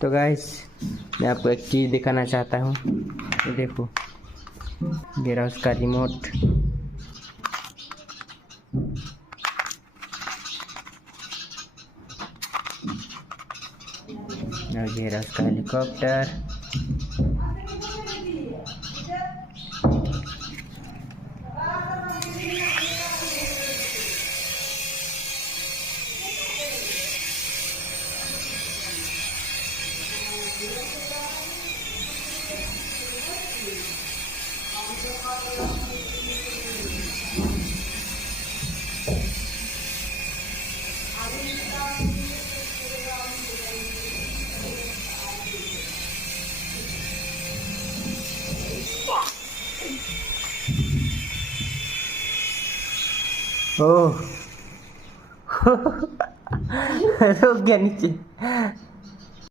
तो गाइस मैं आपको एक चीज़ दिखाना चाहता हूँ। ये देखो, ये रहा उसका रिमोट। और ये रहा उसका हेलीकॉप्टर। ओह रुक गया नीचे।